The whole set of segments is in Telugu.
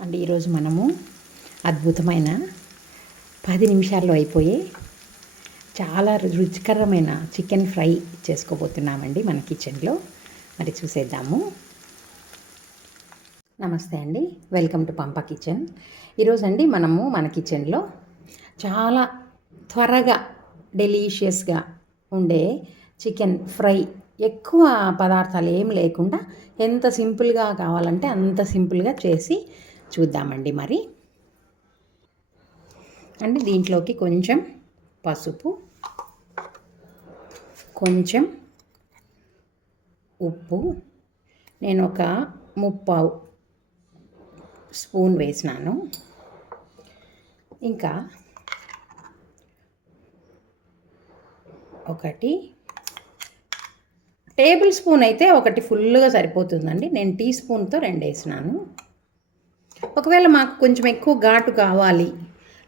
అండి ఈరోజు మనము అద్భుతమైన 10 నిమిషాల్లో అయిపోయే చాలా రుచికరమైన చికెన్ ఫ్రై చేసుకోబోతున్నామండి మన కిచెన్లో. మరి చూసేద్దాము. నమస్తే అండి, వెల్కమ్ టు పంప కిచెన్. ఈరోజు అండి మనము మన కిచెన్లో చాలా త్వరగా డెలీషియస్గా ఉండే చికెన్ ఫ్రై, ఎక్కువ పదార్థాలు ఏం లేకుండా ఎంత సింపుల్గా కావాలంటే అంత సింపుల్గా చేసి చూద్దామండి. మరి అండి దీంట్లోకి కొంచెం పసుపు, కొంచెం ఉప్పు, నేను ఒక 3/4 స్పూన్ వేసినాను. ఇంకా 1 టేబుల్ స్పూన్ అయితే 1 ఫుల్గా సరిపోతుందండి. నేను టీ స్పూన్తో 2 వేసినాను. ఒకవేళ మాకు కొంచెం ఎక్కువ ఘాటు కావాలి,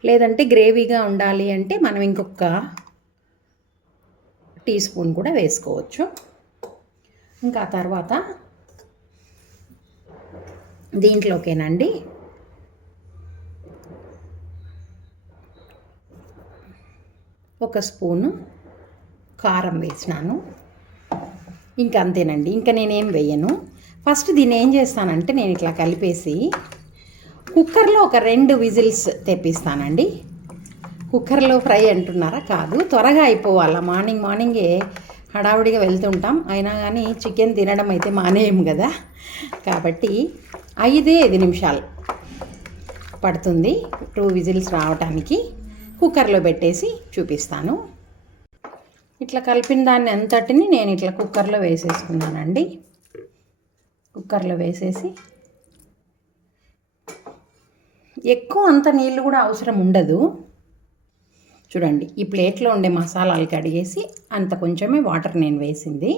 లేదంటే గ్రేవీగా ఉండాలి అంటే మనం ఇంకొక టీ స్పూన్ కూడా వేసుకోవచ్చు. ఇంకా తర్వాత దీంట్లోకేనండి ఒక స్పూను కారం వేసినాను. ఇంకా అంతేనండి, ఇంకా నేనేం వేయను. ఫస్ట్ దీన్ని ఏం చేస్తానంటే నేను ఇట్లా కలిపేసి కుక్కర్లో ఒక 2 విజిల్స్ తెప్పిస్తానండి. కుక్కర్లో ఫ్రై అంటున్నారా? కాదు, త్వరగా అయిపోవాలా. మార్నింగే హడావుడిగా వెళ్తుంటాం, అయినా కానీ చికెన్ తినడం అయితే మానేయం కదా. కాబట్టి 5 నిమిషాలు పడుతుంది 2 విజిల్స్ రావటానికి. కుక్కర్లో పెట్టేసి చూపిస్తాను. ఇట్లా కలిపిన దాన్ని అంతటిని నేను ఇట్లా కుక్కర్లో వేసేసుకున్నానండి. కుక్కర్లో వేసేసి ఎక్కువ అంత నీళ్ళు కూడా అవసరం ఉండదు. చూడండి, ఈ ప్లేట్లో ఉండే మసాలాలు కడిగేసి అంత కొంచెమే వాటర్ నేను వేసింది.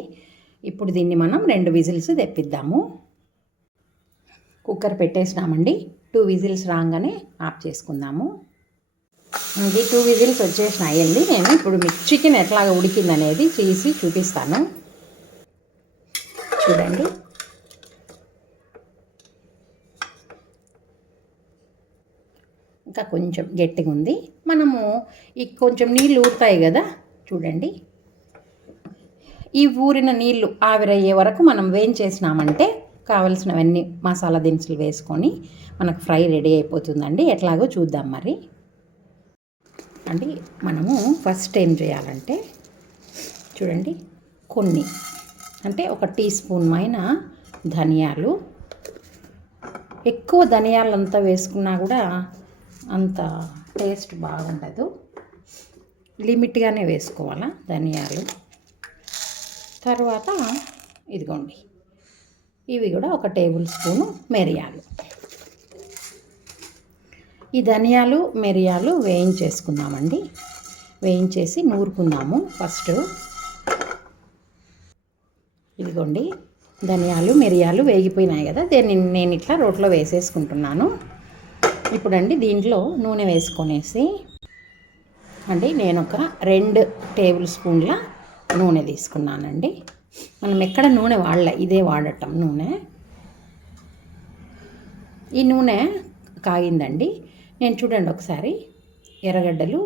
ఇప్పుడు దీన్ని మనం 2 విజిల్స్ తెప్పిద్దాము. కుక్కర్ పెట్టేసినామండి. 2 విజిల్స్ రాగానే ఆఫ్ చేసుకుందాము. ఇది 2 విజిల్స్ వచ్చేసినాయండి. నేను ఇప్పుడు మీకు చికెన్ ఎట్లాగ ఉడికిందనేది చేసి చూపిస్తాను. చూడండి, ఇంకా కొంచెం గట్టిగా ఉంది. మనము ఈ కొంచెం నీళ్ళు ఊరుతాయి కదా, చూడండి. ఈ ఊరిన నీళ్ళు ఆవిరయ్యే వరకు మనం వేయించేసినామంటే కావలసినవన్నీ మసాలా దినుసులు వేసుకొని మనకు ఫ్రై రెడీ అయిపోతుందండి. ఎట్లాగో చూద్దాం మరి. అండి మనము ఫస్ట్ ఏం చేయాలంటే చూడండి, కొన్ని అంటే 1 టీ స్పూన్ పైన ధనియాలు. ఎక్కువ ధనియాలంతా వేసుకున్నా కూడా అంత టేస్ట్ బాగుండదు, లిమిట్గానే వేసుకోవాలా ధనియాలు. తర్వాత ఇదిగోండి, ఇవి కూడా 1 టేబుల్ స్పూను మిరియాలు. ఈ ధనియాలు మిరియాలు వేయించేసుకుందామండి. వేయించేసి నూరుకుందాము ఫస్ట్. ఇదిగోండి, ధనియాలు మిరియాలు వేగిపోయినాయి కదా, దీన్ని నేను ఇట్లా రోట్లో వేసేసుకుంటున్నాను. ఇప్పుడండి దీంట్లో నూనె వేసుకొనేసి అండి నేను ఒక 2 టేబుల్ స్పూన్ల నూనె తీసుకున్నానండి. మనం ఎక్కడ నూనె వాడలే, ఇదే వాడటం నూనె. ఈ నూనె కాగిందండి. నేను చూడండి ఒకసారి ఎర్రగడ్డలు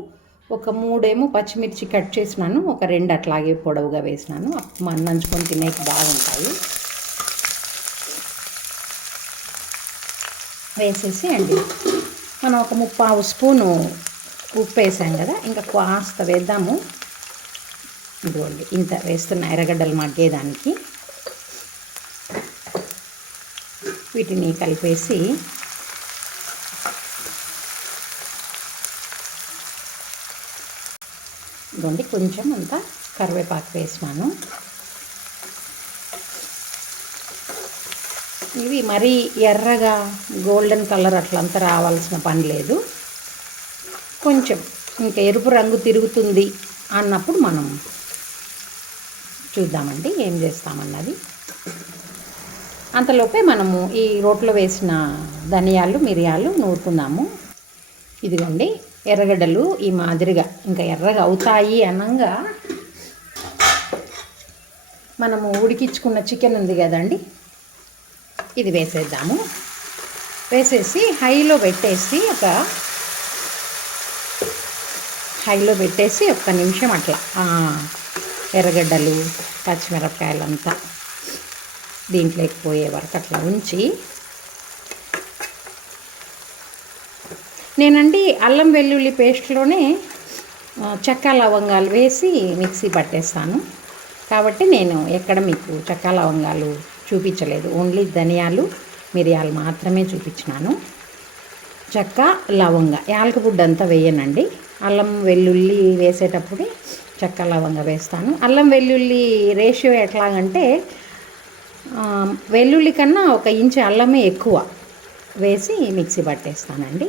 ఒక 3 పచ్చిమిర్చి కట్ చేసినాను, ఒక 2 అట్లాగే పొడవుగా వేసినాను. మనం నంచుకొని తినేకి బాగుంటాయి. వేసేసి అండి మనం ఒక 3/4 స్పూను ఉప్పు వేసాం కదా, ఇంకా కాస్త వేద్దాము. ఇదిగోండి, ఇంత వేస్తున్న ఎర్రగడ్డలు మగ్గేదానికి. వీటిని కలిపేసి ఇదిగోండి కొంచెం అంత కరివేపాకు వేసినాను. ఇవి మరీ ఎర్రగా గోల్డెన్ కలర్ అట్లంతా రావాల్సిన పని లేదు. కొంచెం ఇంకా ఎరుపు రంగు తిరుగుతుంది అన్నప్పుడు మనం చూద్దామండి ఏం చేస్తామన్నది. అంతలోపే మనము ఈ రోట్లో వేసిన ధనియాలు మిరియాలు నూరుకుందాము. ఇదిగోండి, ఎర్రగడ్డలు ఈ మాదిరిగా ఇంకా ఎర్రగా అవుతాయి అనంగా మనము ఉడికించుకున్న చికెన్ ఉంది కదండి, ఇది వేసేద్దాము. వేసేసి హైలో పెట్టేసి ఒక్క నిమిషం అట్లా ఎర్రగడ్డలు పచ్చిమిరపకాయలంతా దీంట్లోకి పోయే వరకు అట్లా ఉంచి, నేనండి అల్లం వెల్లుల్లి పేస్ట్లోనే చెక్క లవంగాలు వేసి మిక్సీ పట్టేస్తాను కాబట్టి నేను ఎక్కడ మీకు చెక్క లవంగాలు చూపించలేదు, ఓన్లీ ధనియాలు మిరియాలు మాత్రమే చూపించినాను. చెక్క లవంగ యాలకుపుడ్డ అంతా వేయనండి. అల్లం వెల్లుల్లి వేసేటప్పుడే చెక్క లవంగ వేస్తాను. అల్లం వెల్లుల్లి రేషియో ఎట్లాగంటే వెల్లుల్లి కన్నా 1 ఇంచు అల్లమే ఎక్కువ వేసి మిక్సీ పట్టేస్తానండి.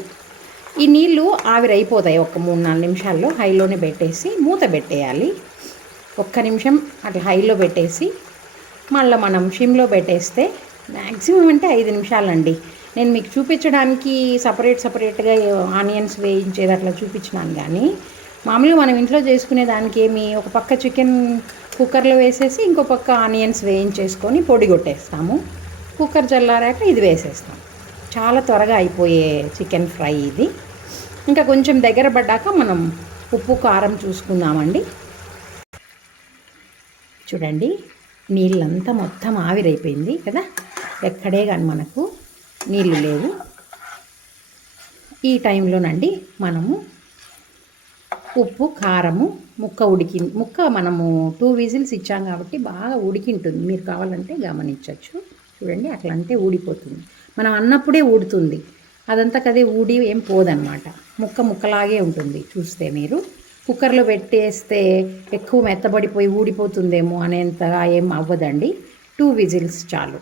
ఈ నీళ్ళు ఆవిరైపోతాయి ఒక 3-4 నిమిషాల్లో. హైలోనే పెట్టేసి మూత పెట్టేయాలి. 1 నిమిషం అట్లా హైలో పెట్టేసి మళ్ళీ మనం సిమ్లో పెట్టేస్తే మ్యాక్సిమం అంటే 5 నిమిషాలండి. నేను మీకు చూపించడానికి సపరేట్గా ఆనియన్స్ వేయించేది అట్లా చూపించినాను, కానీ మామూలుగా మనం ఇంట్లో చేసుకునే దానికి ఒక పక్క చికెన్ కుక్కర్లో వేసేసి ఇంకో పక్క ఆనియన్స్ వేయించేసుకొని పొడి కొట్టేస్తాము. కుక్కర్ చల్లారాక ఇది వేసేస్తాం. చాలా త్వరగా అయిపోయే చికెన్ ఫ్రై ఇది. ఇంకా కొంచెం దగ్గర పడ్డాక మనం ఉప్పు కారం చూసుకుందామండి. చూడండి, నీళ్ళంతా మొత్తం ఆవిరైపోయింది కదా, ఎక్కడే కానీ మనకు నీళ్ళు లేవు. ఈ టైంలోనండి మనము ఉప్పు కారము ముక్క మనము 2 విజిల్స్ ఇచ్చాం కాబట్టి బాగా ఉడికింటుంది. మీరు కావాలంటే గమనించవచ్చు. చూడండి, అట్లా అంటే ఊడిపోతుంది. మనం అన్నప్పుడే ఊడుతుంది, అదంతా కదే ఊడి ఏం పోదన్నమాట. ముక్కలాగే ఉంటుంది. చూస్తే మీరు కుక్కర్లో పెట్టేస్తే ఎక్కువ మెత్తబడిపోయి ఊడిపోతుందేమో అనేంతగా ఏం అవ్వదండి. 2 విజిల్స్ చాలు.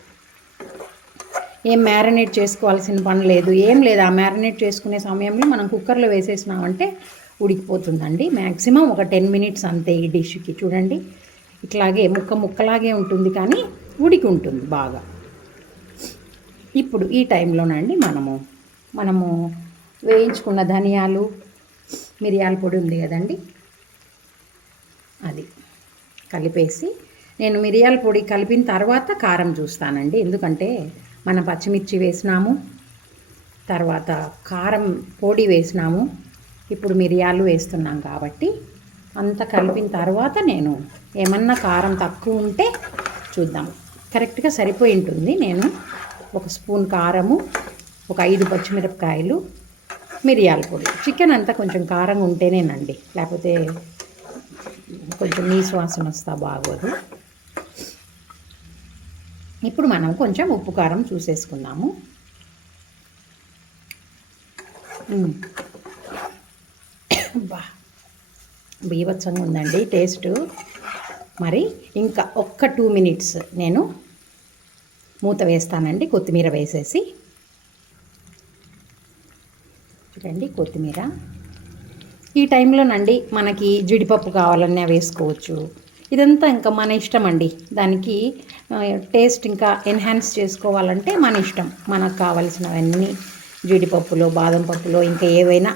ఏం మ్యారినేట్ చేసుకోవాల్సిన పని లేదు, ఏం లేదు. ఆ మ్యారినేట్ చేసుకునే సమయంలో మనం కుక్కర్లో వేసేసినామంటే ఉడికిపోతుందండి. మ్యాక్సిమం ఒక 10 మినిట్స్ అంతే ఈ డిష్కి. చూడండి, ఇట్లాగే ముక్కలాగే ఉంటుంది కానీ ఉడికి ఉంటుంది బాగా. ఇప్పుడు ఈ టైంలోనండి మనము వేయించుకున్న ధనియాలు మిరియాల పొడి ఉంది కదండి, అది కలిపేసి, నేను మిరియాల పొడి కలిపిన తర్వాత కారం చూస్తానండి. ఎందుకంటే మనం పచ్చిమిర్చి వేసినాము, తర్వాత కారం పొడి వేసినాము, ఇప్పుడు మిరియాలు వేస్తున్నాం కాబట్టి అంతా కలిపిన తర్వాత నేను ఏమన్నా కారం తక్కువ ఉంటే చూద్దాం. కరెక్ట్గా సరిపోయి ఉంటుంది. నేను 1 స్పూన్ కారము, ఒక 5 పచ్చిమిరపకాయలు, మిరియాల పొడి. చికెన్ అంతా కొంచెం కారంగా ఉంటేనేనండి, లేకపోతే కొంచెం నీసు వాసన వస్తా బాగోదు. ఇప్పుడు మనం కొంచెం ఉప్పు కారం చూసేసుకుందాము. బా బీభత్సంగా ఉందండి టేస్ట్. మరి ఇంకా ఒక్క 2 మినిట్స్ నేను మూత వేస్తానండి, కొత్తిమీర వేసేసి. చూడండి, కొత్తిమీర. ఈ టైంలోనండి మనకి జీడిపప్పు కావాలన్నా వేసుకోవచ్చు. ఇదంతా ఇంకా మన ఇష్టం అండి. దానికి టేస్ట్ ఇంకా ఎన్హాన్స్ చేసుకోవాలంటే మన ఇష్టం. మనకు కావాల్సినవన్నీ జీడిపప్పులో బాదం పప్పులో ఇంకా ఏవైనా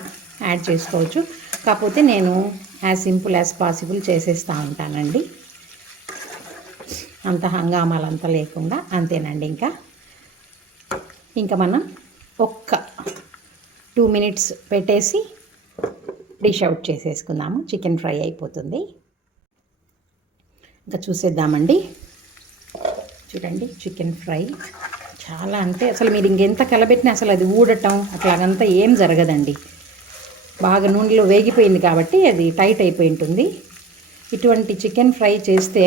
యాడ్ చేసుకోవచ్చు. కాకపోతే నేను యాజ్ సింపుల్ యాజ్ పాసిబుల్ చేసేస్తూ ఉంటానండి, అంత హంగామాలంతా లేకుండా. అంతేనండి. ఇంకా మనం ఒక్క 2 మినిట్స్ పెట్టేసి డిష్ అవుట్ చేసేసుకుందాము. చికెన్ ఫ్రై అయిపోతుంది. ఇంకా చూసేద్దామండి. చూడండి, చికెన్ ఫ్రై చాలా అంటే అసలు మీరు ఇంకెంత కలబెట్టినా అసలు అది ఊడటం అట్లాగంతా ఏం జరగదండి. బాగా నూనెలో వేగిపోయింది కాబట్టి అది టైట్ అయిపోయి ఉంటుంది. ఇటువంటి చికెన్ ఫ్రై చేస్తే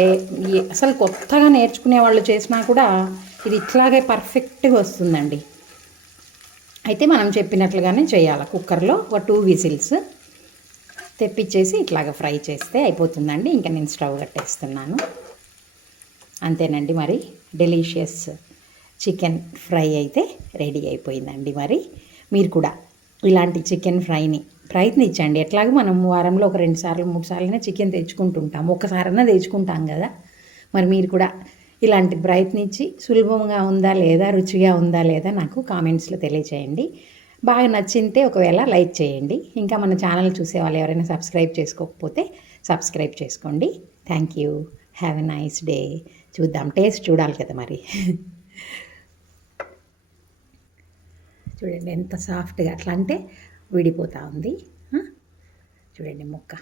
అసలు కొత్తగా నేర్చుకునే వాళ్ళు చేసినా కూడా ఇది ఇట్లాగే పర్ఫెక్ట్గా వస్తుందండి. అయితే మనం చెప్పినట్లుగానే చేయాలి. కుక్కర్లో ఒక 2 విజిల్స్ తెప్పించేసి ఇట్లాగ ఫ్రై చేస్తే అయిపోతుందండి. ఇంకా నేను స్టవ్ కట్టేస్తున్నాను. అంతేనండి, మరి డెలీషియస్ చికెన్ ఫ్రై అయితే రెడీ అయిపోయిందండి. మరి మీరు కూడా ఇలాంటి చికెన్ ఫ్రైని ప్రయత్నించండి. ఎట్లాగో మనం వారంలో ఒక 2 సార్లు 3 సార్లైనా చికెన్ తెచ్చుకుంటుంటాం, ఒక్కసారైనా తెచ్చుకుంటాం కదా. మరి మీరు కూడా ఇలాంటి ప్రయత్నించి సులభంగా ఉందా లేదా, రుచిగా ఉందా లేదా నాకు కామెంట్స్లో తెలియచేయండి. బాగా నచ్చింటే ఒకవేళ లైక్ చేయండి. ఇంకా మన ఛానల్ చూసే వాళ్ళు ఎవరైనా సబ్స్క్రైబ్ చేసుకోకపోతే సబ్స్క్రైబ్ చేసుకోండి. Thank you. Have a nice day. చూద్దాం, టేస్ట్ చూడాలి కదా మరి. చూడండి ఎంత సాఫ్ట్గా, అట్లా అంటే విడిపోతూ ఉంది. చూడండి ముక్క.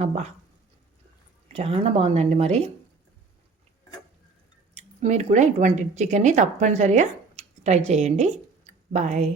అబ్బా చాలా బాగుందండి. మరి మీరు కూడా ఇటువంటి చికెన్ని తప్పనిసరిగా ట్రై చేయండి. బాయ్.